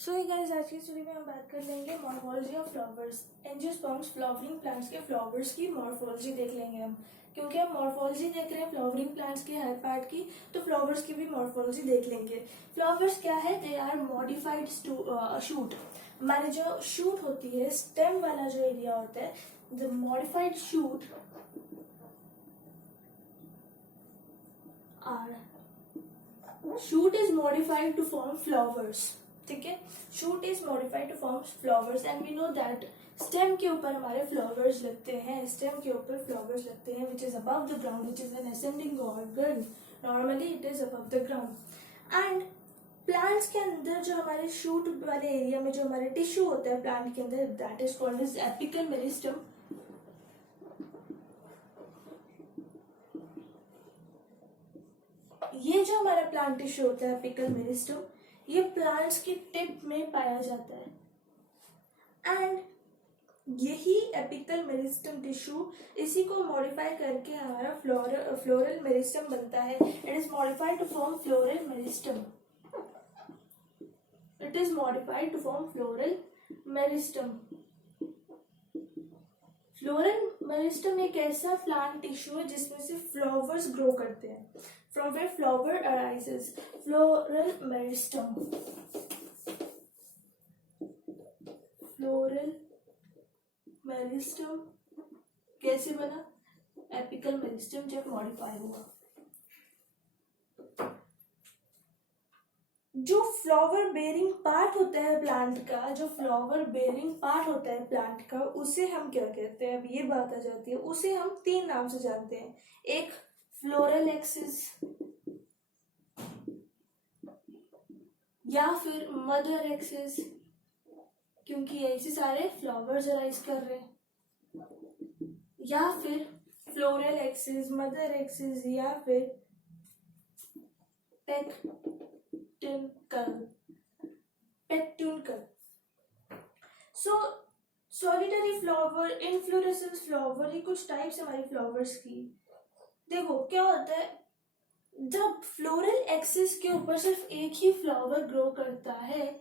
सो ये गाइस आज की स्टोरी में हम बात कर लेंगे morphology of flowers. Angiosperms flowering plants के फ्लावर्स की मॉर्फोलॉजी देख लेंगे हम, क्योंकि हम मॉर्फोलॉजी देख रहे हैं फ्लावरिंग प्लांट्स के हर पार्ट की, तो फ्लावर्स की भी मॉर्फोलॉजी देख लेंगे। फ्लावर्स क्या है? They are modified shoot. हमारे जो शूट होती है, स्टेम वाला जो एरिया होता है, the modified shoot are shoot is modified to form flowers. ठीक है, shoot is modified to form flowers and we know that stem के ऊपर हमारे फ्लावर्स लगते हैं, स्टेम के ऊपर फ्लावर्स लगते हैं which is above the ground, which is an ascending organ. Normally it is above the ground. And plants के अंदर जो हमारे शूट वाले एरिया में जो हमारे टिश्यू होता है प्लांट के अंदर, that is called is apical meristem. ये जो हमारा प्लांट टिश्यू होता है एपिकल मेरिस्टम, ये प्लांट्स की टिप में पाया जाता है। एंड यही एपिकल मेरिस्टम टिश्यू, इसी को मॉडिफाई करके हमारा फ्लोरल मेरिस्टम बनता है। It is modified to form floral meristem. It is modified to form floral meristem. Floral meristem एक ऐसा प्लांट टिश्यू है जिसमें से फ्लावर्स ग्रो करते हैं। From where flower arises, floral meristem. Floral meristem कैसे बना? एपिकल मेरिस्टम जब मॉडिफाई हुआ। जो फ्लावर बेरिंग पार्ट होता है प्लांट का, जो फ्लावर बेरिंग पार्ट होता है प्लांट का, उसे हम क्या कहते हैं? अब ये बात आ जाती है, उसे हम तीन नाम से जानते हैं। एक फ्लोरल एक्सिस, या फिर मदर एक्सिस, क्योंकि ऐसे सारे फ्लावर्स अराइज कर रहे हैं, या फिर फ्लोरल एक्सिस, मदर एक्सिस, या फिर पेट्यूनकल। सो सॉलिटरी फ्लावर, इनफ्लोरेसेंस फ्लावर, ये कुछ टाइप्स हमारी फ्लावर्स की। देखो क्या होता है, जब फ्लोरल एक्सिस के ऊपर सिर्फ एक ही फ्लावर ग्रो करता है,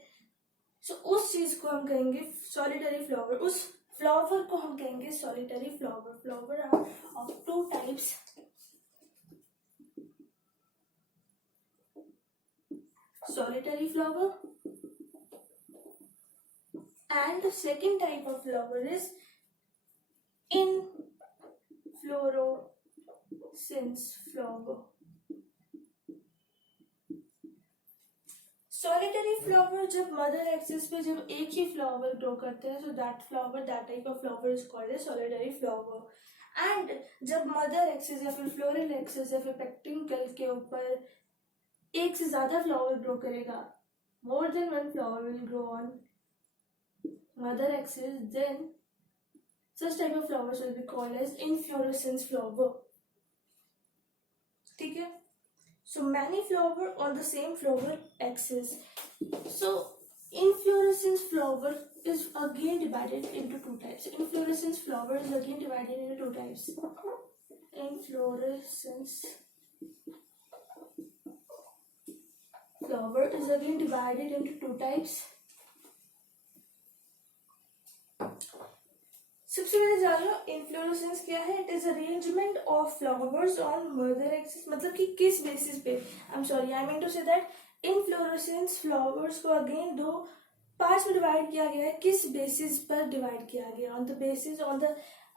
सो उस चीज को हम कहेंगे सॉलिटरी फ्लावर। उस फ्लावर को हम कहेंगे solitary flower. Flower are of two types, solitary flower, and the second type of flower is inflorescence flower. Solitary flower जब मदर एक्सिस पे जब एक ही फ्लावर ग्रो करते हैं, so that flower, that type of flower is called a solitary flower. And जब mother axis या फिर फ्लोरल एक्सिस या फिर पेक्टिंकल के ऊपर एक से ज्यादा फ्लावर ग्रो करेगा, more than one flower will grow on mother axis, then such type of flowers will be called as inflorescence flower. ठीक है, so many flower on the same flower axis. So inflorescence flower is again divided into two types. Inflorescence flower is again divided into two types. Inflorescence flower is again divided into two types. सबसे पहले जान लो inflorescence क्या है। It is arrangement of flowers on mother axis, मतलब कि किस basis पे, I am sorry, I mean to say that inflorescence flowers को अगेन दो पार्ट्स में डिवाइड किया गया है। किस बेसिस पर डिवाइड किया गया? On the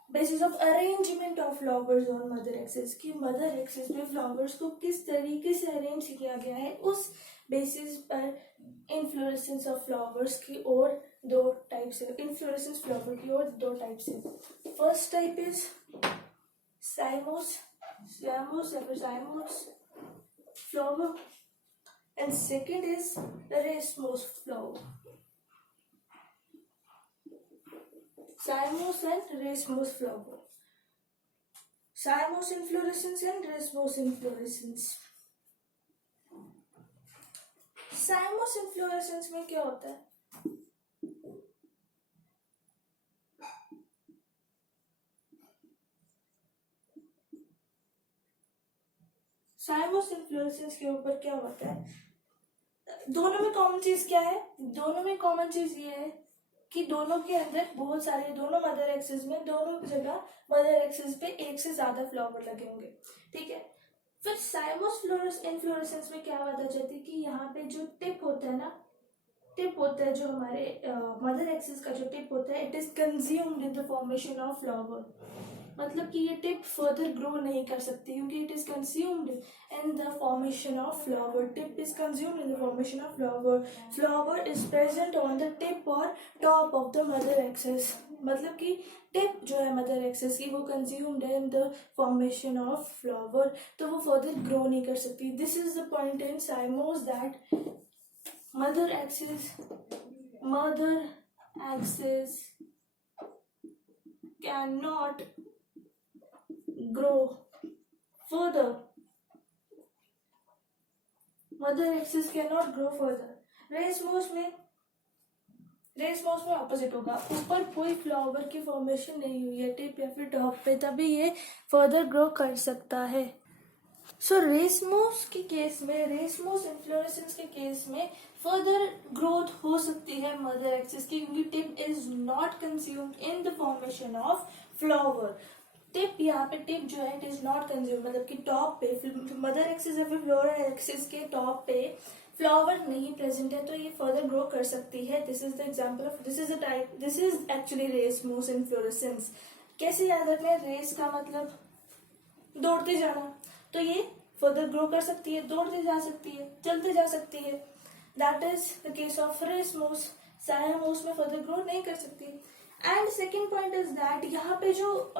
basis of arrangement of flowers on mother axis, की मदर एक्सिस पे फ्लावर्स को किस तरीके से अरेंज किया गया है, उस बेसिस पर इन्फ्लोरेसेंस ऑफ फ्लावर्स की और दो टाइप्स है। इन्फ्लोरेसेंस फ्लावर की और दो टाइप्स है। First type is साइमोस flower and second is racemose flower. साइमोस and racemose flower, साइमोस inflorescence and racemose inflorescence. साइमोस inflorescence में क्या होता है? साइमोस इन्फ्लोरेसेंस के ऊपर क्या होता है? दोनों में कॉमन चीज क्या है? दोनों में कॉमन चीज ये है कि दोनों के अंदर बहुत सारे, दोनों मदर एक्सिस में, दोनों जगह मदर एक्सिस पे एक से ज्यादा फ्लावर लगे होंगे, ठीक है। फिर साइमोस इनफ्लोरेसेंस में क्या बात आ जाती है कि यहाँ पे जो टिप होता है ना, टिप होता है जो हमारे मदर एक्सिस का जो टिप होता है, it is consumed in the formation of flower. मतलब कि ये टिप फर्दर ग्रो नहीं कर सकती क्योंकि it is consumed in the formation of flower. Tip is consumed in the formation of flower. Flower is present on the tip और top of the mother axis. मतलब कि टिप जो है mother axis की वो कंज्यूम्ड है इन the formation of flower, तो वो फर्दर ग्रो नहीं कर सकती। This is the point in साइमोस that mother axis cannot grow further. Mother axis cannot grow further. Racemose में ऑपोजिट होगा, ऊपर कोई फ्लावर की फॉर्मेशन नहीं हुई है टिप या फिर टॉप पे, तभी ये फर्दर ग्रो कर सकता है। सो रेसमोस के केस में, रेसमोस इन्फ्लोरेसेंस के केस में फर्दर ग्रोथ हो सकती है मदर एक्सिस की, क्योंकि tip is not consumed in the formation of flower. Tip, यहाँ पे टिप जो है इट इज नॉट कंज्यूम्ड, मतलब कि टॉप पे मदर एक्सिस या फिर फ्लोरल एक्सिस के टॉप पे फ्लावर नहीं प्रेजेंट है, तो ये फर्दर ग्रो कर सकती है। This is the example of, this is the type, this is actually racemose inflorescence. कैसे याद रखना है? रेस का मतलब दौड़ते जाना, तो ये फर्दर ग्रो कर सकती है, दौड़ते जा सकती है, चलते जा सकती है। That is the case of racemose. Cymose में फर्दर ग्रो नहीं कर सकती। And second point is that यहाँ पे जो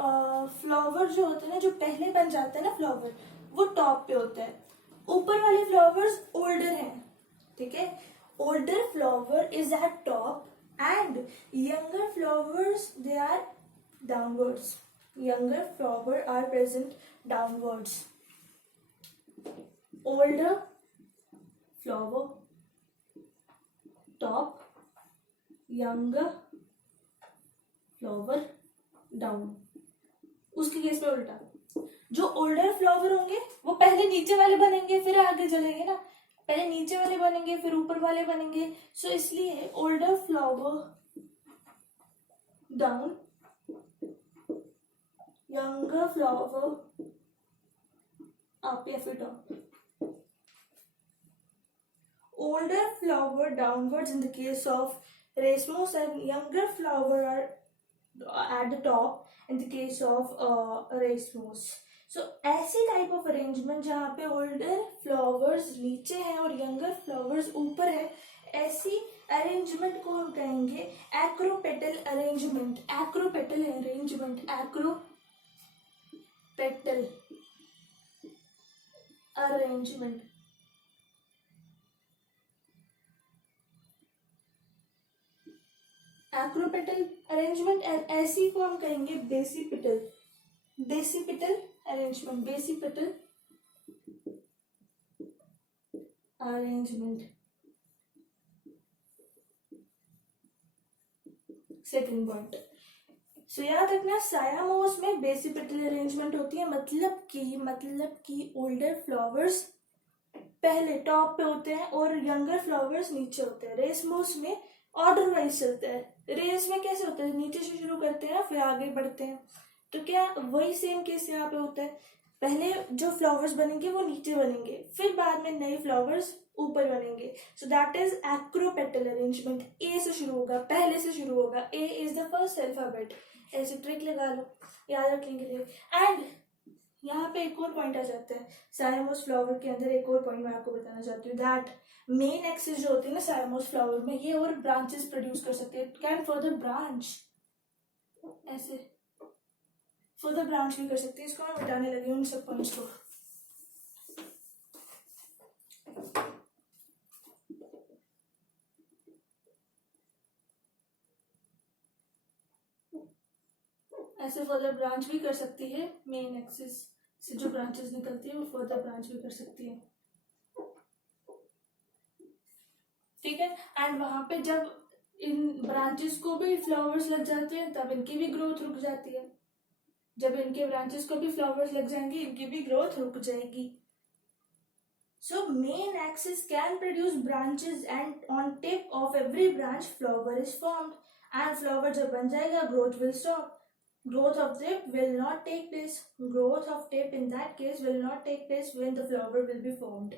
फ्लावर जो होते हैं ना, जो पहले बन जाते हैं ना फ्लावर, वो टॉप पे होता है। ऊपर वाले फ्लावर्स ओल्डर हैं, ठीक है। Older flower is at top and younger flowers they are downwards. Younger flower are present downwards. Older flower top, younger flower down. उसके केस में उल्टा, जो ओल्डर फ्लावर होंगे वो पहले नीचे वाले बनेंगे फिर आगे चलेंगे ना, पहले नीचे वाले बनेंगे फिर ऊपर वाले बनेंगे। सो इसलिए older flower down, younger flower up या फिर down. Older flower downwards in the case of racemose and younger flower are at the top in the case of racemose. So ऐसी type of arrangement जहाँ पे older flowers नीचे हैं और younger flowers ऊपर है, ऐसी अरेंजमेंट को हम कहेंगे acropetal arrangement. Acropetal arrangement, acropetal arrangement. Acropetal arrangement ऐसी को हम कहेंगे basipetal. Basipetal arrangement, basipetal arrangement. Second point, so याद रखना सायामोस में बेसिपिटल अरेंजमेंट होती है, मतलब कि ओल्डर फ्लावर्स पहले टॉप पे होते हैं और यंगर फ्लावर्स नीचे होते हैं। रेसमोस में ऑर्डर वाइज चलता है। रेस में कैसे होता है, नीचे से शुरू करते हैं फिर आगे बढ़ते हैं, तो क्या वही सेम केस यहाँ पे होता है। पहले जो फ्लावर्स बनेंगे वो नीचे बनेंगे, फिर बाद में नए फ्लावर्स ऊपर बनेंगे। So that is acropetal arrangement. A से शुरू होगा, पहले से शुरू होगा, A is the first alphabet. ऐसे ट्रिक लगा लो याद रखने के लिए। एंड यहाँ पे एक और पॉइंट आ जाता है सायामोस फ्लावर के अंदर, एक और पॉइंट मैं आपको बताना चाहती हूँ, दैट मेन एक्सिस जो होती है ना सायामोस फ्लावर में, ये और ब्रांचेस प्रोड्यूस कर सकते हैं। कैन फर्दर ब्रांच, ऐसे फर्दर ब्रांच भी कर सकते हैं। इसको मैं बताने लगी हूँ इन सब पॉइंट्स को। ऐसे फर्दर ब्रांच भी कर सकती है, मेन एक्सिस से जो ब्रांचेस निकलती है वो फर्दर ब्रांच भी कर सकती है, ठीक है। एंड वहां पे जब इन ब्रांचेस को भी फ्लावर्स लग जाते हैं तब इनकी भी ग्रोथ रुक जाती है। जब इनके ब्रांचेस को भी फ्लावर्स लग जाएंगे इनकी भी ग्रोथ रुक जाएगी। So main axis can produce branches and on tip of every branch flower is formed. And flower जब बन जाएगा growth will stop. Growth of tip will not take place. Growth of tip in that case will not take place when the flower will be formed.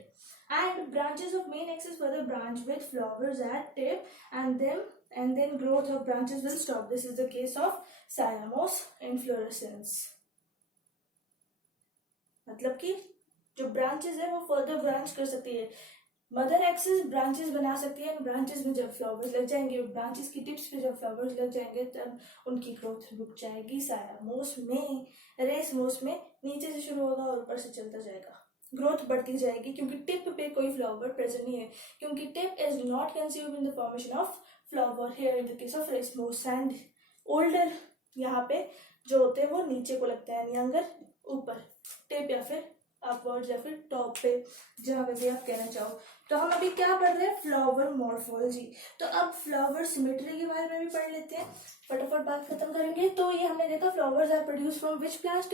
And branches of main axis further branch with flowers at tip and then growth of branches will stop. This is the case of cyamus inflorescence. मतलब कि जो branches है वो further branch कर सकती है. Mother axis branches बना सकती है. ब्रांचेस में जब फ्लावर्स लग जाएंगे, ब्रांचेस की टिप्स पे जब फ्लावर्स लग जाएंगे तब उनकी ग्रोथ रुक जाएगी. सायामोस में, रेसमोस में नीचे से शुरू होगा और ऊपर से चलता जाएगा. ग्रोथ बढ़ती जाएगी क्योंकि टिप पे कोई फ्लावर प्रेजेंट नहीं है, क्योंकि tip is not consumed in the formation of flower here in the case of racemose. And older यहाँ पे जो होते हैं वो नीचे को लगता है, यंगर ऊपर, टिप या फिर अपवर्ड या फिर टॉप पे, जहाँ पे भी आप कहना चाहो. तो हम अभी क्या पढ़ रहे हैं? Flower morphology. तो अब फ्लावर सिमेट्री के बारे में भी पढ़ लेते हैं, फटाफट बात खत्म करेंगे. तो ये हमने देखा flowers are produce from which plant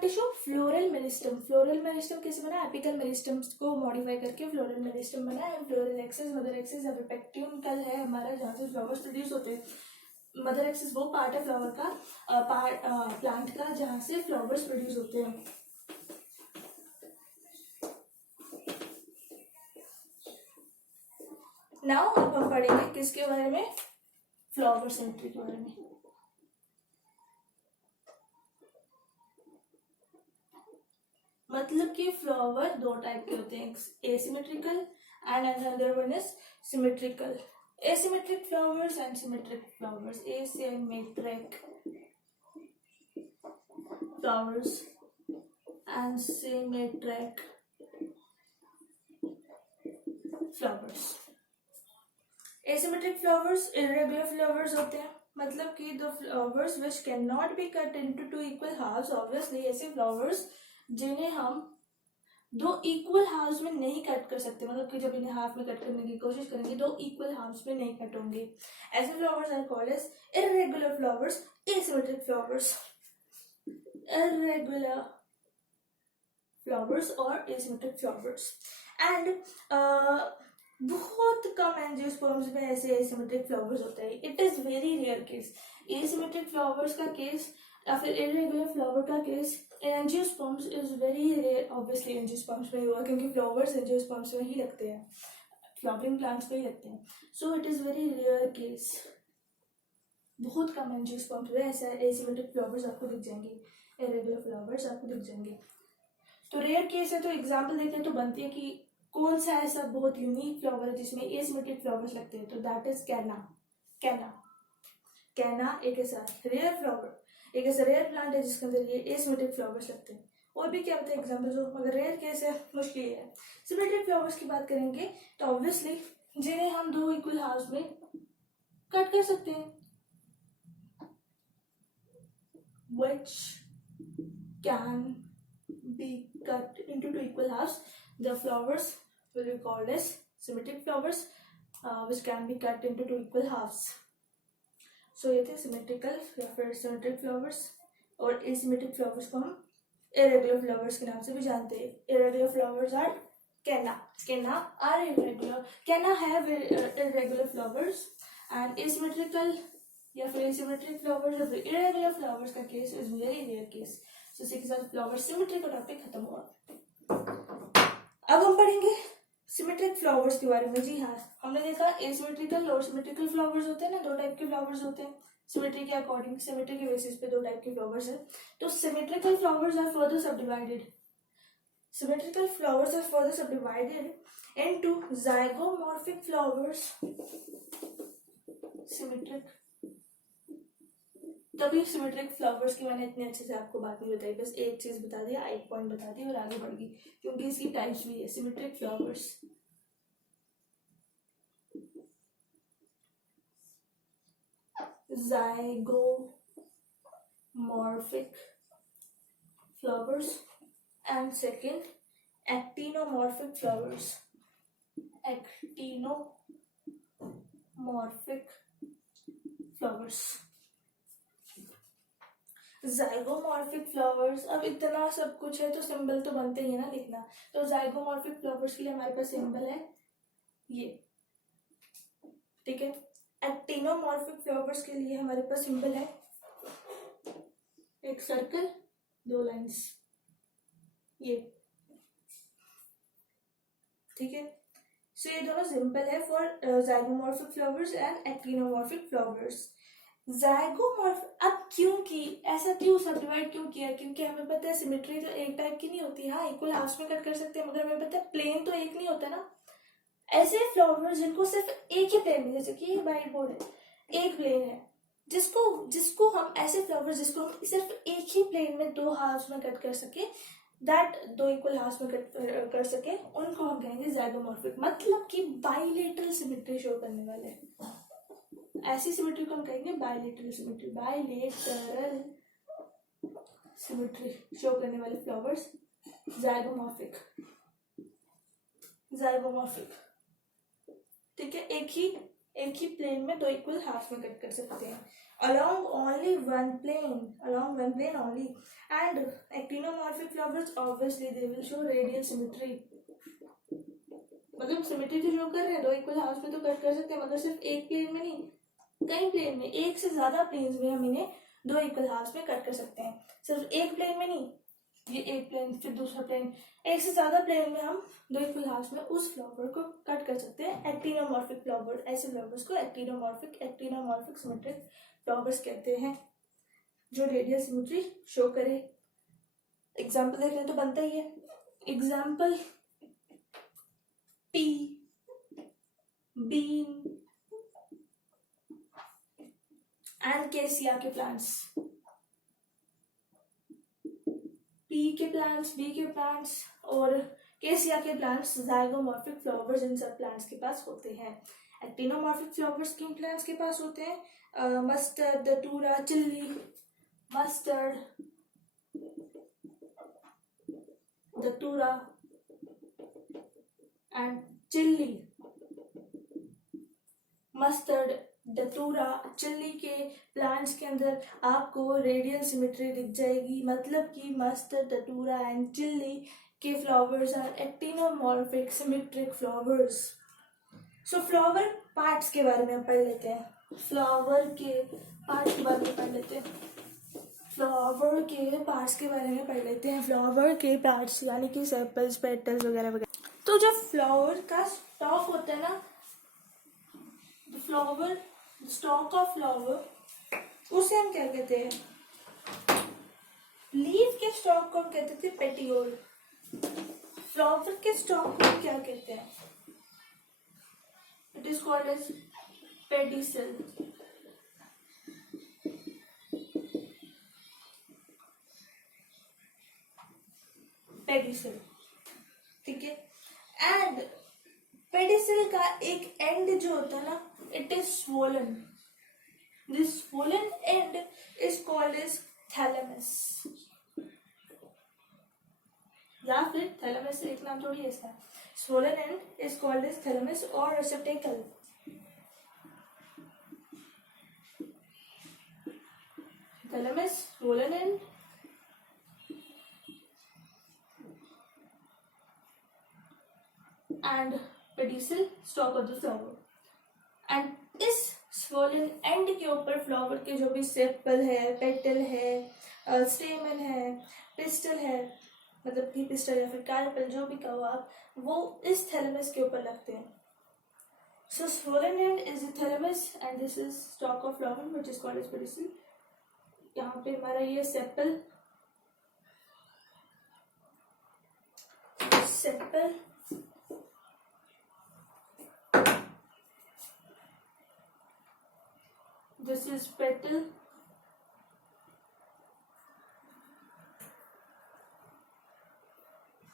tissue? Floral meristem. Floral meristem कैसे बना? एपिकल मेरिस्टम को मॉडिफाई करके फ्लोरल मेरिस्टम बना. And floral axis, mother axis या फिर पेक्ट्यूनकल है हमारा, जहाँ से फ्लावर्स प्रोड्यूस होते हैं. मदर एक्सिस वो पार्ट है फ्लावर का, प्लांट का, जहाँ से फ्लावर्स प्रोड्यूस होते हैं. नाउ अब हम पढ़ेंगे किसके बारे में? फ्लावर सिमेट्री के बारे में. मतलब कि फ्लावर दो टाइप के होते हैं, asymmetrical and another one is symmetrical. Asymmetric flowers and symmetric flowers. Asymmetric flowers and symmetric flowers. Asymmetric flowers irregular flowers होते हैं. मतलब कि the flowers which cannot be cut into two equal halves. Obviously ऐसे flowers जिन्हें हम दो equal halves में नहीं कट कर सकते, मतलब कि जब इन्हें हाफ में कट करने की कोशिश करेंगे दो इक्वल हाफ्स में नहीं कट होंगे. ऐसे flowers are called as irregular flowers, asymmetric flowers. Irregular flowers और एसिमेट्रिक फ्लावर्स. एंड बहुत कम एंजियोस्पर्म्स में ऐसे एसिमेट्रिक फ्लावर्स होते हैं. It is very rare case. Asymmetric flowers का केस या फिर इर्रेगुलर फ्लावर का case angiosperms is very rare. Obviously angiosperms में ही होगा क्योंकि फ्लावर्स एंजियोस्पर्म्स में ही लगते हैं, फ्लावरिंग प्लांट्स में ही लगते हैं. So it is very rare case. बहुत कम एंजियोस्पर्म्स में ऐसे एसिमेट्रिक फ्लावर्स आपको दिख जाएंगे, इर्रेगुलर फ्लावर्स आपको दिख जाएंगे. तो रेयर केस है. तो एग्जाम्पल देखें तो बनती है कि कौन सा ऐसा बहुत यूनिक फ्लावर है जिसमें एसिमेट्रिक फ्लावर्स लगते हैं. तो दैट इज कैना एक ऐसा रेयर फ्लावर, एक ऐसा रेयर प्लांट है जिसके अंदर ये एसिमेट्रिक फ्लावर्स लगते हैं. और भी क्या होता है एग्जाम्पल, जो मगर रेयर केस है, मुश्किल है. सिमेट्रिक फ्लावर्स की बात करेंगे तो ऑब्वियसली जिन्हें हम दो इक्वल हाफ्स में कट कर सकते हैं, which can be cut into two equal halves. The flowers will be called as symmetric flowers, which can be cut into two equal halves. So ये थे सिमेट्रिकल या फिर सिमेट्रिक फ्लावर्स. और asymmetric flowers को हम इरेगुलर फ्लावर्स के नाम से भी जानते हैं. Irregular flowers are canna are irregular. Canna have irregular flowers and asymmetrical या फिर एसिमेट्रिक फ्लावर्स या फिर इरेगुलर फ्लावर्स का case is very rare case. So इसी के साथ फ्लावर सिमेट्री का टॉपिक खत्म हुआ. अब हम पढ़ेंगे सिमेट्रिक फ्लावर्स के बारे में. जी हाँ, हमने देखा एसिमेट्रिकल और सिमेट्रिकल फ्लावर्स होते हैं ना, दो टाइप के फ्लावर्स होते हैं. सिमेट्री के अकॉर्डिंग, सिमेट्री के बेसिस पे दो टाइप के फ्लावर्स हैं. तो symmetrical flowers are further subdivided. Symmetrical flowers are further subdivided into zygomorphic flowers. Symmetric. तभी सिमेट्रिक फ्लावर्स की मैंने इतने अच्छे से आपको बात नहीं बताई, बस एक चीज बता दिया, एक पॉइंट बता दी और आगे बढ़ गई, क्योंकि इसकी टाइप्स भी है. Symmetric flowers zygomorphic flowers and second actinomorphic flowers. Actinomorphic flowers. Zygomorphic flowers, अब इतना सब कुछ है तो सिंबल तो बनते ही है ना लिखना। तो जाइगोमॉर्फिक फ्लावर्स के लिए हमारे पास सिंबल है ये, ठीक है। एक्टिनोमॉर्फिक फ्लावर्स के लिए हमारे पास सिंबल है एक सर्कल, दो लाइंस, ये, ठीक है। सो ये दोनों सिंपल है for zygomorphic flowers and actinomorphic flowers. Zygomorph, अब क्योंकि ऐसा क्यों सब डिवाइड क्यों किया, क्योंकि हमें पता है सिमेट्री तो एक टाइप की नहीं होती, हाँ इक्वल हाफ्स में कट कर सकते हैं, मगर हमें पता है प्लेन तो एक नहीं होता ना। ऐसे फ्लावर्स जिनको सिर्फ एक ही प्लेन में, जैसे कि व्हाइट बोर्ड है, एक प्लेन है, जिसको हम ऐसे फ्लावर्स जिसको हम सिर्फ एक ही प्लेन में दो हाफ्स में कट कर सके, दैट दो इक्वल हाफ्स में कट कर सके, उनको हम कहेंगे जाइगोमॉर्फिक, मतलब कि बाइलेटरल सिमेट्री शो करने वाले। ऐसी सिमेट्री को हम कहेंगे bilateral symmetry, bilateral symmetry show करने वाले फ्लावर्स जाइगोमॉर्फिक, जाइगोमॉर्फिक, ठीक है। एक ही प्लेन में दो इक्वल हाफ में कट कर सकते हैं along one plane only, and actinomorphic flowers obviously they will show radial symmetry, मतलब सिमेट्री तो शो कर रहे हैं, दो इक्वल हाफ में तो कट कर सकते हैं, मगर सिर्फ एक प्लेन में नहीं, कई प्लेन में, एक से ज्यादा प्लेन्स में हम इन्हें दो इक्वल हाफ में कट कर सकते हैं, सिर्फ एक प्लेन में नहीं, ये एक प्लेन फिर दूसरा प्लेन, एक से ज्यादा प्लेन में हम दो इक्वल हाफ्स में उस फ्लावर को कट कर सकते हैं। एक्टिनोमॉर्फिक फ्लावर, ऐसे फ्लावर्स को एक्टिनोमॉर्फिक सिमेट्रिक फ्लावर्स कहते हैं, जो रेडियल सिमेट्री शो करे। एग्जाम्पल देखने तो बनता ही है, एग्जाम्पल पी, बीन एंड केसिया के प्लांट्स, पी के प्लांट्स, बी के प्लांट्स और केसिया के प्लांट्स जाइगोमॉर्फिक फ्लावर्स इन सब प्लांट्स के पास होते हैं। एक्टिनोमॉर्फिक फ्लावर्स किन प्लांट्स के पास होते हैं? Mustard, datura, chilli, mustard, datura and chilli. Mustard, datura, chilli के प्लांट्स के अंदर आपको रेडियल सिमेट्री दिख जाएगी, मतलब कि मस्टर्ड, दतूरा एंड चिल्ली के flowers are actinomorphic symmetric flowers. So flower parts के बारे में पढ़ लेते हैं, फ्लावर के पार्ट्स के बारे में पढ़ लेते हैं, फ्लावर के पार्ट्स के बारे में पढ़ लेते हैं। फ्लावर के पार्ट्स यानी कि सेपल्स, पेटल्स वगैरह वगैरह। तो जब फ्लावर का स्टॉक होता है ना, फ्लावर, स्टॉक ऑफ फ्लावर, उसे हम क्या कहते हैं? लीफ के स्टॉक को हम कहते थे पेटियोल, फ्लावर के स्टॉक को हम क्या कहते हैं? It is called as pedicel. Pedicel, ठीक है। एंड पेडिसल का एक एंड जो होता है ना, it is swollen. This swollen end is called as thalamus. या फिर thalamus एक नाम थोड़ी ऐसा है। Swollen end is called as thalamus or receptacle. Thalamus, swollen end, and pedicel, stalk of the flower. And इस swollen एंड के ऊपर फ्लावर के जो भी सेपल है, पेटल है, स्टेमन है, पिस्टल है, मतलब कि पिस्टल या फिर कार्पल जो भी कहो आप, वो इस थैलेमस के ऊपर लगते हैं। सो swollen end is the thalamus and this is stalk of flower which is called as pedicel. यहाँ पे हमारा ये sepal, sepal, this is petal,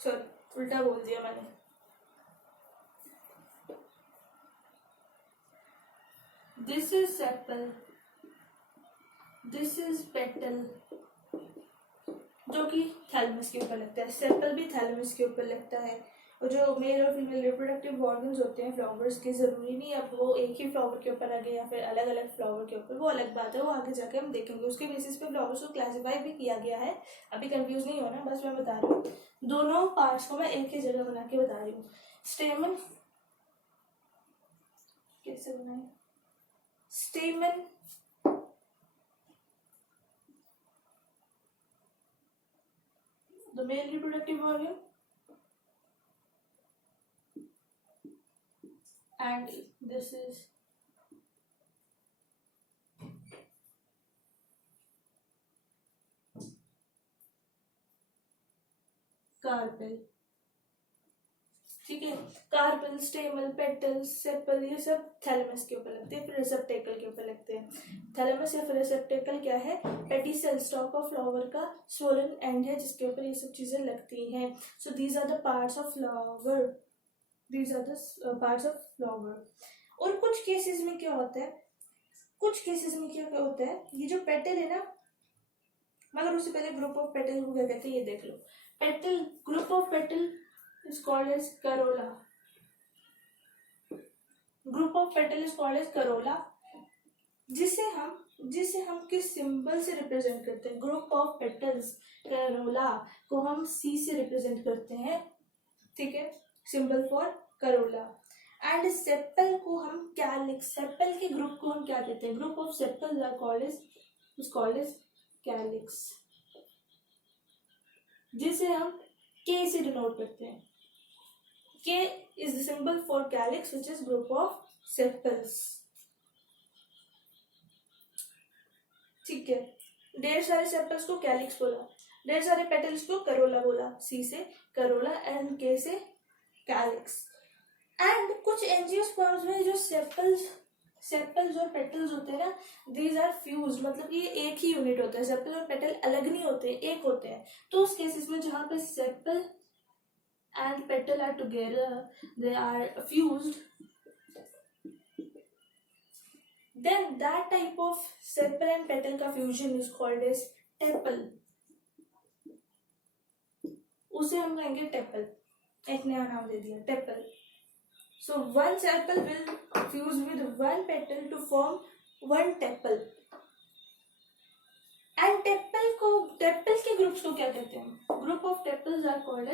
sorry उल्टा बोल दिया मैंने, this is sepal, this is petal, जो कि थैलेमस के ऊपर लगता है। सेपल भी थैलेमस के ऊपर लगता है और जो मेल और फीमेल रिप्रोडक्टिव ऑर्गन्स होते हैं फ्लावर्स के, जरूरी नहीं अब वो एक ही फ्लावर के ऊपर लगे या फिर अलग अलग फ्लावर के ऊपर, वो अलग बात है, वो आगे जाके हम देखेंगे। उसके बेसिस पे फ्लावर्स को क्लासीफाई भी किया गया है, अभी कंफ्यूज नहीं होना, बस मैं बता रही हूँ। दोनों पार्ट्स को मैं एक ही जगह बना के बता रही हूँ। स्टेमन कैसे बनाए, स्टेमन the male reproductive organ and this is carpel. ठीक है, कार्पेल, स्टेमल, पेटल्स, सेपल, ये सब थैलेमस के ऊपर लगते हैं, फिर रिसेप्टेकल के ऊपर लगते हैं। थैलेमस या फिर रिसेप्टेकल क्या है, पेटिसेल स्टॉक ऑफ फ्लावर का स्वोलन एंड है जिसके ऊपर ये सब चीजें लगती हैं। So these are the parts of flower, these are the parts of flower. और कुछ केसेस में क्या होता है, कुछ केसेस में क्या होता है, ये जो पेटल है ना, मगर उससे पहले ग्रुप ऑफ पेटल को क्या कहते हैं ये देख लो। Petal, group of petal is called as corolla. Group of petal is called as corolla, जिसे हम किस सिंबल से रिप्रेजेंट करते हैं, ग्रुप ऑफ पेटल्स करोला को हम सी से रिप्रेजेंट करते हैं, ठीक है, symbol for Corolla. And sepal को हम कैलिक्स, सेपल के ग्रुप को हम क्या कहते हैं, group of sepals are called as calyx, जिसे हम के से डिनोट करते हैं। K is the symbol for calyx, which is group of sepals. ठीक है, ढेर सारे सेपल्स को कैलिक्स बोला, ढेर सारे पेटल्स को करोला बोला, C से करोला एंड K से कैलिक्स। एंड कुछ एंजियोस्पर्म्स में जो सेपल्स और पेटल्स होते हैं ना, दीज आर फ्यूज, मतलब ये एक ही यूनिट होता है, सेपल और पेटल अलग नहीं होते, एक होते हैं। तो उस केसेस में जहां पे sepal and petal are together, they are fused, then that type of sepal and petal का fusion is called as tepal, उसे हम कहेंगे टेपल, एक नया नाम दे दिया tepal. So one sepal will fuse with one petal to form one tepal, and tepal के groups को क्या कहते हैं, group of tepals are called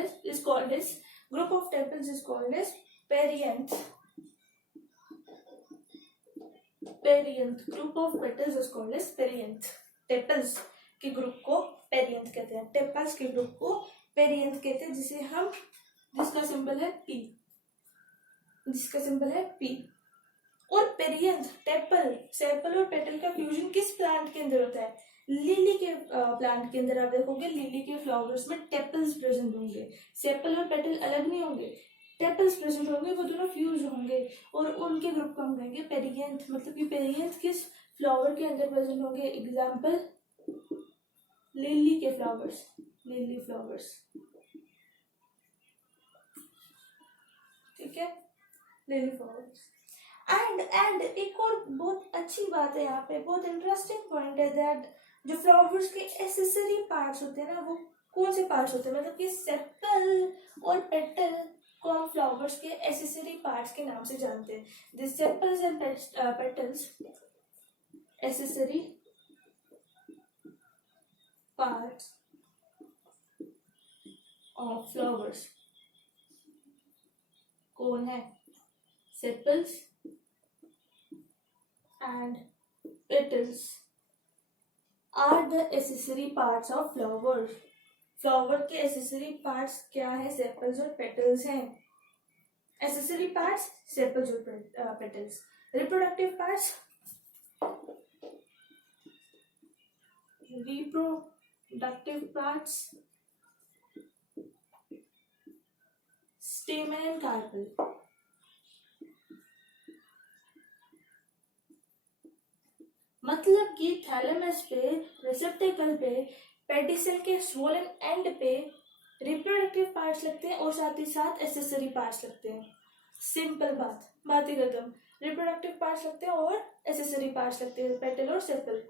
as group of tepals is called as perianth, group of petals is called as perianth. Tepals के group को perianth कहते हैं, tepals के ग्रुप को पेरियंथ कहते हैं, जिसका सिंबल है पी। और पेरियंथ, टेपल, सेपल और पेटल का फ्यूजन किस प्लांट के अंदर होता है, लिली के प्लांट के अंदर। आप देखोगे लिली के फ्लावर्स में टेपल्स प्रेजेंट होंगे, सेपल और पेटल अलग नहीं होंगे, टेपल्स प्रेजेंट होंगे, वो दोनों फ्यूज होंगे और उनके ग्रुप को हम कहेंगे पेरियंथ। मतलब कि पेरियंथ किस फ्लावर के अंदर प्रेजेंट होंगे, एग्जाम्पल लिली के फ्लावर्स, लिली फ्लावर्स, ठीक है, लिली फ्लावर्स। एंड एक और बहुत अच्छी बात है यहाँ पे, बहुत इंटरेस्टिंग पॉइंट है दैट जो फ्लावर्स के एसेसरी पार्ट्स होते हैं ना, वो कौन से पार्ट्स होते हैं, मतलब कि सेपल और पेटल को हम फ्लावर्स के एसेसरी पार्ट्स के नाम से जानते हैं। This sepals and petals accessory parts of flowers कौन है, sepals and petals are the accessory parts of flower. Flower के एसेसरी पार्ट्स क्या है, सेपल्स और पेटल्स हैं। एसेसरी पार्ट्स सेपल्स और petals. Reproductive parts स्टेमन and carpel. मतलब कि थैलेमस पे, रिसेप्टेकल पे, पेडिसेल के स्वोलन एंड पे रिप्रोडक्टिव पार्ट्स लगते हैं और साथ ही साथ एसेसरी पार्ट्स लगते हैं। सिंपल बात ही खत्म। रिप्रोडक्टिव पार्ट्स लगते हैं और एसेसरी पार्ट्स लगते हैं, पेटल और सेपल।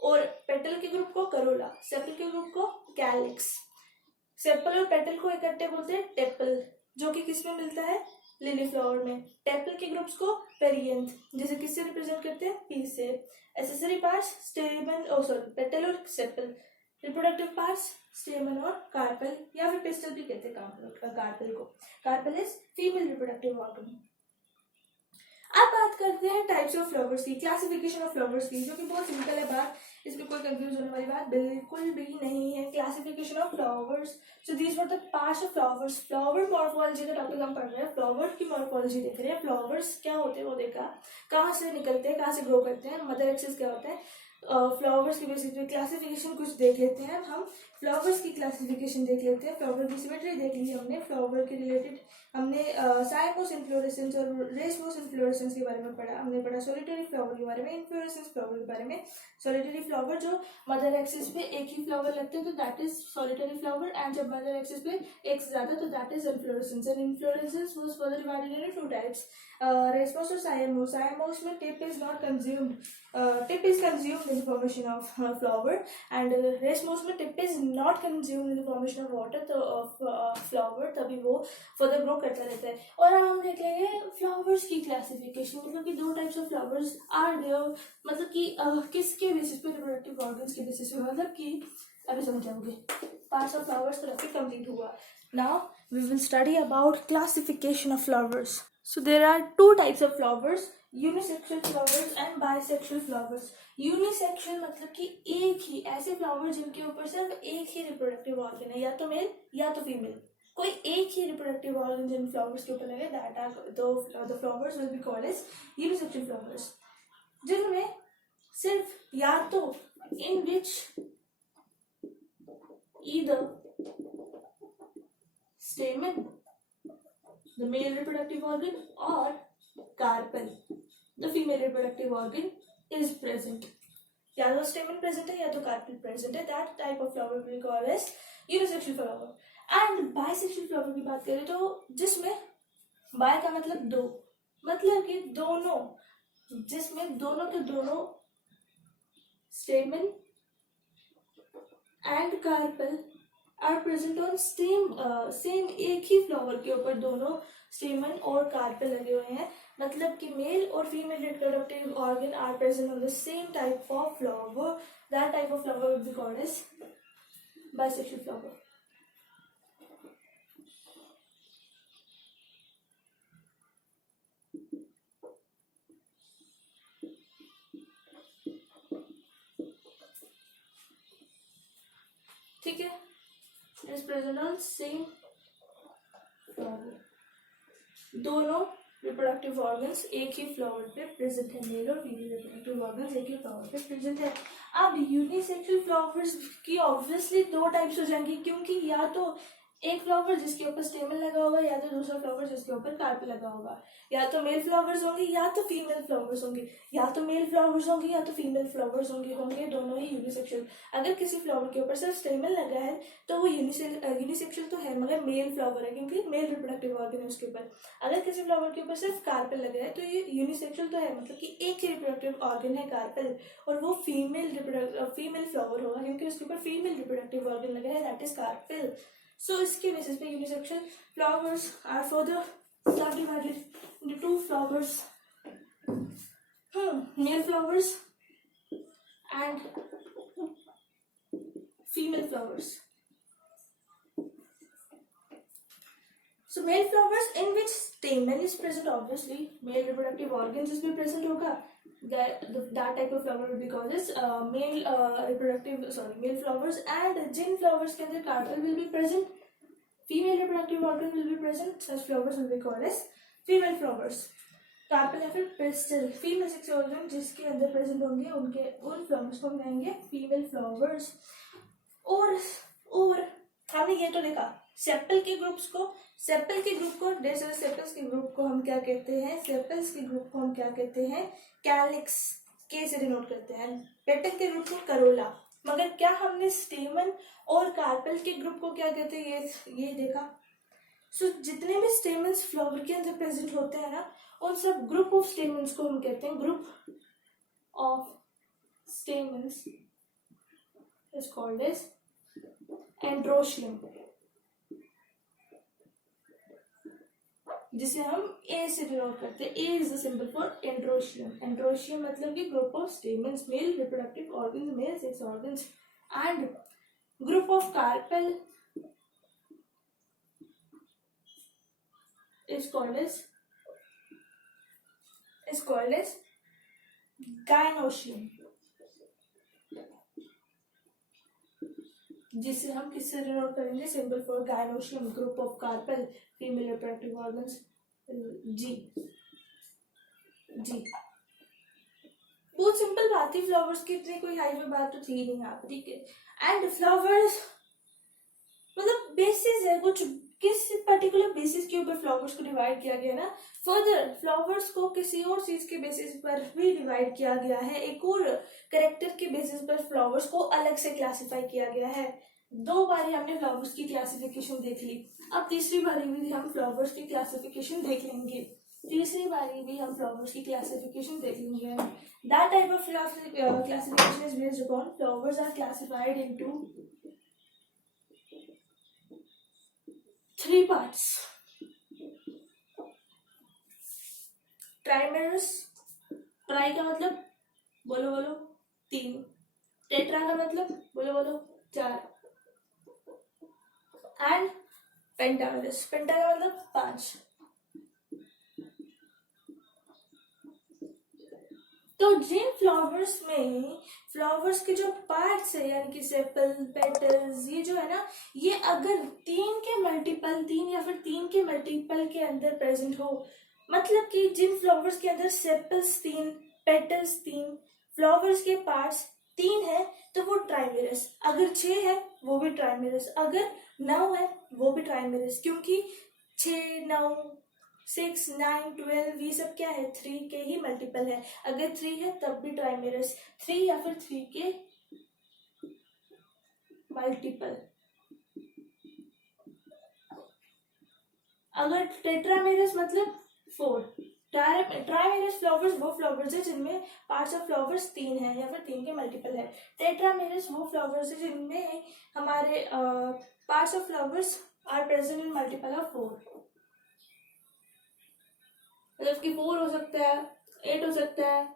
और पेटल के ग्रुप को करोला, सेपल के ग्रुप को कैलिक्स। सेपल और पेटल को इकट्ठे बोलते हैं टेपल, जो कि किस में मिलता है, लिली फ्लावर में। टेपल के ग्रुप्स को पेरियंथ, जैसे किससे रिप्रेजेंट करते हैं, पी से। एसेसरी पार्ट्स स्टेमन पेटल और सेपल। रिप्रोडक्टिव पार्ट्स स्टेमन और कार्पेल, या फिर पिस्टल भी कहते हैं कार्पेल को। Carpel is female reproductive organ. अब बात करते हैं टाइप्स ऑफ फ्लावर्स की, क्लासिफिकेशन ऑफ फ्लावर्स की, जो कि बहुत सिंपल है बात, इसमें कोई कंफ्यूज होने वाली बात बिल्कुल भी नहीं है। Classification of flowers, so these were the parts of flowers. Flower morphology का टॉपिक हम पढ़ रहे हैं, फ्लावर की मॉर्फोलॉजी देख रहे हैं। फ्लावर्स क्या होते हैं वो देखा, कहाँ से निकलते हैं, कहाँ से ग्रो करते हैं, मदर एक्सिस क्या होता है, फ्लावर्स की बेसिस पे क्लासिफिकेशन कुछ देख लेते हैं। हम फ्लावर्स की क्लासिफिकेशन देख लेते हैं। फ्लावर की सिमेट्री देख ली हमने, फ्लावर के रिलेटेड हमने साइमोस इन्फ्लोरेसेंस और रेसमोस इन्फ्लोरेसेंस के बारे में पढ़ा। हमने पढ़ा सॉलिटरी फ्लावर के बारे में, इन्फ्लोरेसेंस फ्लावर के बारे में। सॉलिटरी फ्लावर जो मदर एक्सिस पे एक ही फ्लावर लगते हैं तो that is solitary flower, and जब मदर एक्सिस पे एक से ज्यादा तो that is inflorescence. And inflorescence was further divided into two types, racemose और साइमोस। साइमोस में tip is not consumed, tip is consumed in formation of flower, and racemose में tip is not consumed in formation of water, तो flower तभी वो further grow करता रहता है। और अब हम देख लेंगे फ्लावर्स की क्लासिफिकेशन, मतलब कि दो types of flowers are there, मतलब कि किसके बेसिस पे, रिप्रोडक्टिव ऑर्गन्स के बेसिस पे, मतलब कि अभी समझाओगे। पार्ट्स ऑफ फ्लावर्स का टॉपिक कंप्लीट हुआ। Now we will study about classification of flowers. So there are two types of flowers, unisexual flowers and bisexual flowers. Unisexual मतलब कि एक ही, ऐसे फ्लावर जिनके ऊपर सिर्फ एक ही रिप्रोडक्टिव ऑर्गन है, या तो मेल या तो फीमेल, कोई एक ही रिप्रोडक्टिव ऑर्गन जिन फ्लावर्स के ऊपर लगे, that are the flowers will be called as unisexual flowers, जिनमें सिर्फ या तो इन विच either stamen, the male reproductive organ, or carpel, the female reproductive organ is present. या तो stamen present है या तो carpel present है, that type of flower will be called as unisexual flower. And bisexual flower की बात करें तो जिसमें bi का मतलब दो, मतलब कि दोनों, जिसमें दोनों के दोनों stamen and carpel are present on same एक ही फ्लावर के ऊपर दोनों स्टेमन और कार्पेल लगे हुए हैं, मतलब कि मेल और female reproductive organ are present on the same type of flower, that type of flower will be called as bisexual flower. ठीक है, is present on same flower, दोनों रिप्रोडक्टिव ऑर्गन्स एक ही फ्लावर पे प्रेजेंट है, male और female reproductive organs एक ही फ्लावर पे प्रेजेंट है। अब यूनिसेक्सुअल फ्लावर्स की ऑब्वियसली दो टाइप्स हो जाएंगी, क्योंकि या तो एक फ्लावर जिसके ऊपर स्टेमन लगा होगा, या तो दूसरा फ्लावर जिसके ऊपर कार्पेल लगा होगा, या तो मेल फ्लावर्स होंगे या तो फीमेल फ्लावर्स होंगे, या तो मेल फ्लावर्स होंगे या तो फीमेल फ्लावर्स होंगे दोनों ही यूनिसेक्सुअल। अगर किसी फ्लावर के ऊपर सिर्फ स्टेमन लगा है तो वो यूनिसेक्सुअल तो है मगर मेल फ्लावर है, क्योंकि मेल रिप्रोडक्टिव ऑर्गन है उसके ऊपर। अगर किसी फ्लावर के ऊपर सिर्फ कार्पेल लगा है तो ये यूनिसेक्सुअल तो है, मतलब कि एक ही रिप्रोडक्टिव ऑर्गन है कार्पेल, और वो फीमेल फ्लावर होगा क्योंकि उसके ऊपर फीमेल रिप्रोडक्टिव ऑर्गन लगा है, दैट इज कार्पेल। So इसके बेसिस पे unisexual flowers are further subdivided into two flowers, male flowers and female flowers. So male flowers in which stamen is present, obviously male reproductive organs इसमें present होगा, that type of flower will be called as male flowers, and जिन flowers के अंदर carpel will be present, female reproductive organ will be present, such flowers will be called as female flowers. Carpel या फिर pistol, female sex organ जिसके अंदर present होंगे उनके उन फ्लावर्स को हम कहेंगे फीमेल फ्लावर्स। और हमने ये तो देखा सेपल के ग्रुप्स को, सेपल के ग्रुप को सेपल्स के ग्रुप को हम क्या कहते हैं, सेपल्स के ग्रुप को हम क्या कहते हैं, कैलिक्स, के से डिनोट करते हैं। पेटल के ग्रुप को करोला, मगर क्या हमने स्टेमन और कार्पेल के ग्रुप को क्या कहते हैं ये देखा। सो जितने भी स्टेमन्स फ्लावर के अंदर प्रेजेंट होते हैं ना, उन सब ग्रुप ऑफ स्टेमन्स को हम कहते हैं group of stamens is called as androecium. जिसे हम ए से डिनोट करते हैं. A is the symbol for androecium. Androecium मतलब कि group of stamens, male reproductive organs, male sex organs, and group of carpel is called as gynoecium, जिसे हम किससे डिनोट करेंगे, symbol for gynoecium, group of carpel, female reproductive organs, G. बहुत simple बात थी. Flowers की इतनी कोई हाई में बात तो थी नहीं यहाँ पर, ठीक है. एंड फ्लावर्स मतलब बेसिस है, कुछ किस पर्टिकुलर बेसिस के ऊपर फ्लावर्स को डिवाइड किया गया ना. फर्दर फ्लावर्स को किसी और चीज के बेसिस पर भी डिवाइड किया गया है. एक और कैरेक्टर के बेसिस पर फ्लावर्स को अलग से क्लासिफाई किया गया है. 2 बारी हमने फ्लावर्स की क्लासिफिकेशन देख ली. अब तीसरी बारी भी हम फ्लावर्स की क्लासिफिकेशन देख लेंगे. That type of classification is based upon flowers are classified into 3 parts. Trimerous. Try का मतलब बोलो 3. टेट्रा का मतलब बोलो 4. And pentamerous. पेंटा का मतलब 5. तो जिन फ्लावर्स में फ्लावर्स के जो पार्ट्स है यानी कि सेपल, पेटल्स, ये जो है ना, ये अगर 3 के मल्टीपल 3 या फिर 3 के मल्टीपल के अंदर प्रेजेंट हो, मतलब कि जिन फ्लावर्स के अंदर सेपल्स 3, पेटल्स 3, फ्लावर्स के पार्ट्स 3 है तो वो ट्राइमेरस. अगर 6 है वो भी ट्राइमेरस. अगर 9 है वो भी ट्राइमेरस. क्योंकि 6, 9, 6, 9, 12 ये सब क्या है, 3 के ही मल्टीपल है. अगर 3 है तब भी ट्राइमेरस. 3 या फिर 3 के मल्टीपल. अगर टेट्रामेरस मतलब 4. ट्राइमेरस फ्लावर्स वो फ्लावर्स है जिनमें पार्ट्स ऑफ फ्लावर्स 3 है या फिर 3 के मल्टीपल है. टेट्रामेरस वो फ्लावर्स है जिनमें हमारे parts of flowers are present in multiple of 4. मतलब कि 4 हो सकता है, 8 हो सकता है,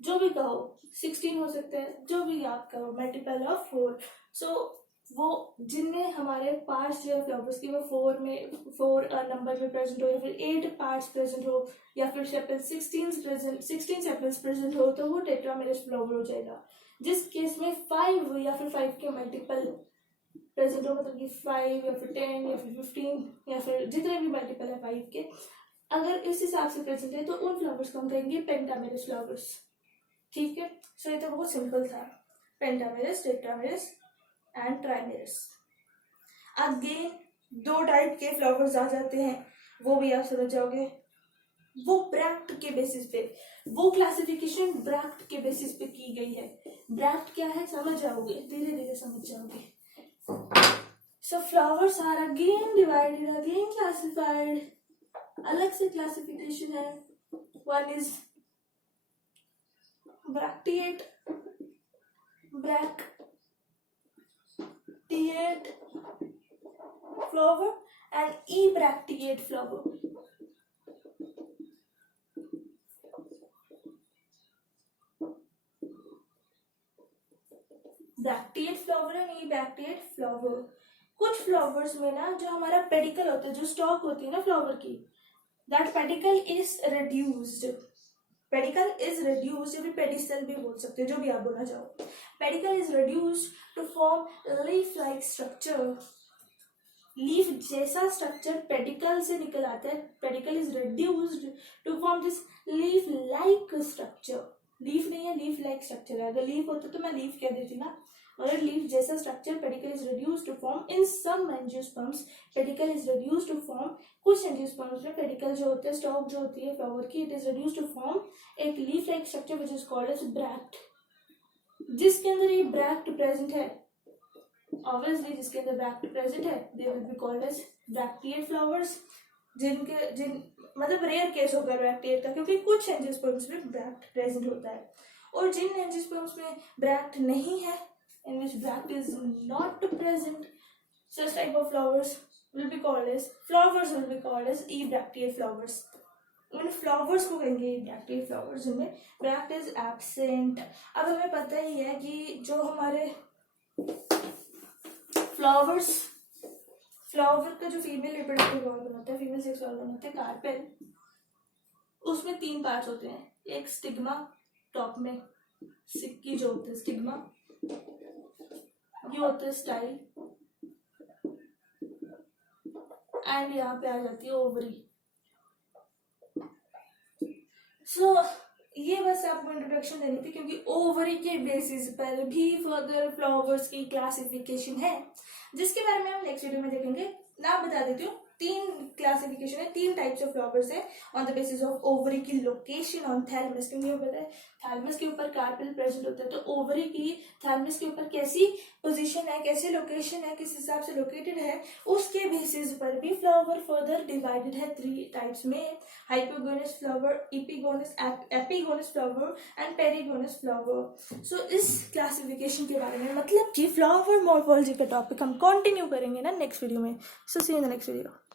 जो भी कहो, 16 हो सकता है, जो भी आप कहो, मल्टीपल ऑफ 4. सो वो जिनमें हमारे पार्ट्स जो है फ्लावर्स की वो 4 नंबर में प्रेजेंट हो या फिर 8 पार्ट्स प्रेजेंट हो या फिर सेपल्स 16 सेपल्स प्रेजेंट हो तो वो टेट्रामेरस फ्लावर हो जाएगा. जिस केस में 5 या फिर 5 के मल्टीपल प्रेजेंट हो, मतलब कि 5 या फिर 10 या फिर 15 या फिर जितने भी मल्टीपल है 5 के, अगर इस हिसाब से प्रेजेंट है तो उन फ्लावर्स को हम कहेंगे पेंटामेरस फ्लावर्स. ठीक है. सो ये तो बहुत सिंपल था. Pentamerous, tetramerous and ट्राइमेरस. Again 2 type के फ्लावर्स आ जाते हैं, वो भी आप समझ जाओगे. वो ब्रैक्ट के बेसिस पे, वो क्लासिफिकेशन ब्रैक्ट के बेसिस पे की गई है. ब्रैक्ट क्या है समझ जाओगे, धीरे धीरे समझ जाओगे. So flowers are again divided, again classified. अलग से क्लासिफिकेशन है. One is bracteate flower and ebracteate flower. Bracteate flower and ebracteate flower. कुछ फ्लावर्स में ना जो हमारा पेडिकल होता है, जो स्टॉक होती है ना फ्लावर की, that pedicle is reduced. Pedicle is reduced या फिर पेडिसल भी बोल सकते हो, जो भी आप बोलना चाहो. Pedicel is reduced to form leaf like structure. Leaf जैसा स्ट्रक्चर पेडिकल से निकल आता है. Pedicel is reduced to form this leaf like structure. Leaf नहीं है, लीफ लाइक स्ट्रक्चर है. अगर लीफ होता तो मैं लीफ कह देती ना. और लीफ जैसा structure pedicel is reduced to form in some angiosperms. Pedicel is reduced to form, कुछ एंजियोस्पर्म्स में पेडिकल जो होते हैं, स्टॉक जो होती है फ्लावर की, it is reduced to form एक leaf like structure which is called as bract. जिसके अंदर ये ब्रैक्ट प्रेजेंट है, ऑब्वियसली जिसके अंदर ब्रैक्ट प्रेजेंट है, they will be called as bracteate flowers. जिन मतलब रेयर केस होगा ब्रैक्टिएट का, क्योंकि कुछ एंजियोस्पर्म्स में ब्रैक्ट प्रेजेंट होता है. और जिन एंजियोस्पर्म्स में ब्रैक्ट नहीं है, in which bract is not present, such type of flowers will be called as flowers will be called as ebracteate flowers. उन फ्लावर्स को कहेंगे ebracteate flowers, जिनमें ब्रैक्ट इज एब्सेंट. अब हमें पता ही है कि जो हमारे फ्लावर का जो फीमेल रिप्रोडक्टिव ऑर्गन होता है, फीमेल सेक्स ऑर्गन होता है कार्पेल, उसमें 3 पार्ट्स होते हैं. एक स्टिग्मा टॉप में, सिक्की जो होता है स्टिग्मा, ये होता है स्टाइल, एंड यहाँ पे आ जाती है ओवरी. सो ये बस आपको इंट्रोडक्शन देनी थी, क्योंकि ओवरी के बेसिस पर भी फर्दर फ्लावर्स की क्लासिफिकेशन है, जिसके बारे में हम नेक्स्ट वीडियो में देखेंगे. नाम बता देती हूँ, 3 क्लासिफिकेशन है, 3 टाइप्स ऑफ फ्लावर्स है on the basis of ovary की लोकेशन ऑन थैलमस. क्योंकि हमें पता है थैलमस के ऊपर कार्पेल प्रेजेंट होता है, तो ओवरी की थैलमस के ऊपर कैसी पोजीशन है, कैसे लोकेशन है, किस हिसाब से लोकेटेड है, उसके बेसिस पर भी फ्लावर फर्दर डिवाइडेड है 3 टाइप्स में: हाइपोगोनस फ्लावर, एपिगोनस फ्लावर एंड पेरिगोनस फ्लावर. सो इस क्लासिफिकेशन के बारे में, मतलब कि फ्लावर मॉर्फोलॉजी का टॉपिक हम कंटिन्यू करेंगे ना नेक्स्ट वीडियो में. सो सी इन द नेक्स्ट वीडियो.